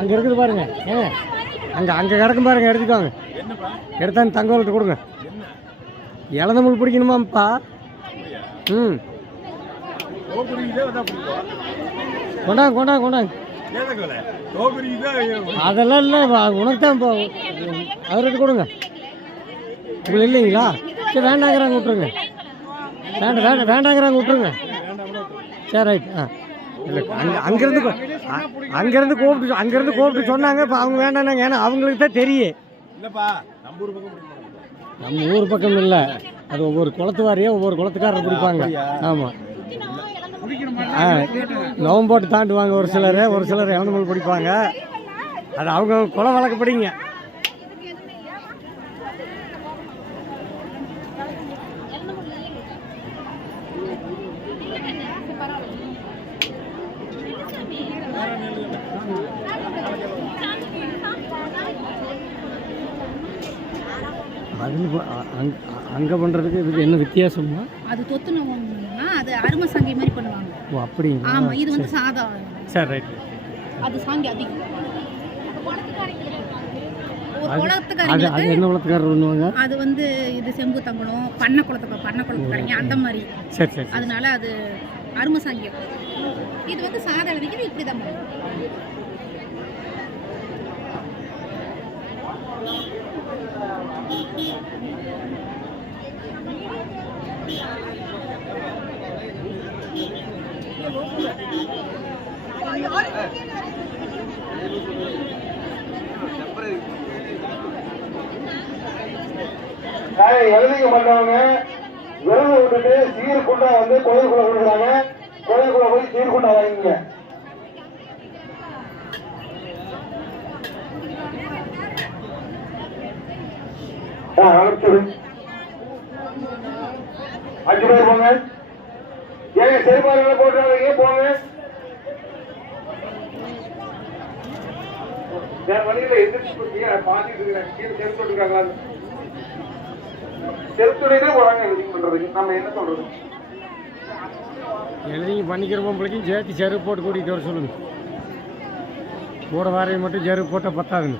அங்கே இருக்குது பாருங்க, ஏங்க அங்கே கிடக்கும் பாருங்க, எடுத்துக்கோங்க. எடுத்தாந்து தங்கவல்கிட்ட கொடுங்க. இளந்தமிழ் பிடிக்கணுமாப்பா? ம், கொண்டாங்க. அதெல்லாம் இல்லை, உனக்கு தான் இப்போ அவர்கிட்ட கொடுங்க. உங்களுக்கு இல்லைங்களா? சரி, வேண்டாங்கிறாங்க விட்ருங்க. வேண்டாங்கிறாங்க விட்ருங்க. சரி, ரைட். இல்லை, அங்கேருந்து கூப்பிட்டு சொன்னாங்க. இப்போ அவங்க வேண்டானாங்க. ஏன்னா அவங்களுக்கு தான் தெரியும். நம்ம ஊர் பக்கம் இல்லை, அது ஒவ்வொரு குளத்து வாரியாக ஒவ்வொரு குளத்துக்காரர் பிடிப்பாங்க. ஆமாம், நவம்போட்டு தாண்டுவாங்க ஒரு சிலர் இளந்தமிழ் பிடிப்பாங்க. அது அவங்க குளம் வழக்கப்படிங்க. அங்கே பண்ணுறதுக்கு இதுக்கு என்ன வித்தியாசம்னா? அது தொத்துனோம்னா அது அருமை சாங்கி மாதிரி பண்ணுவாங்க. ஓ, அப்படிங்களா? ஆமாம், இது வந்து சாதா. சரி, ரைட். அது சாங்கி அதிகம். அது என்ன குளத்துக்காரர் பண்ணுவாங்க? அது வந்து இது செம்பு தங்கணும், பண்ணை குளத்துக்காரங்க அந்த மாதிரி. சரி. அதனால அது அருமை சாங்கியம். இது வந்து சாதா எழுதிக்கிட்டு இப்படி தான் பண்ணுவோம். எழுதிக்க மாட்டவங்க விரத விட்டுட்டு சீர்குண்டா வந்து கோயிலுக்குள்ள கொடுக்குறாங்க. கோயிலுக்குள்ள போய் சீர்குண்டா வாங்கிங்க. அனுப்பிச்சுடு. 5 பேர் போங்க. ஏங்க சரிபார்களை போட்டுறாங்க, போங்க. வேற வழியில எதிர்த்து பாத்துட்டு இருக்காங்க. கீழே செருப்பு இருக்காங்களா? செருத்துடையிலே போறாங்க எழுதிங்க பண்றதுக்கு. நம்ம என்ன சொல்றது? எழுதிங்க பண்ணிக்கிற பொம்பளைக்கும் சேர்த்து செருப்பு போட்டு கூட்டிகிட்டு வர சொல்லுங்க. கூட வாரையை மட்டும் செருப்பு போட்டால் பத்தாதுங்க.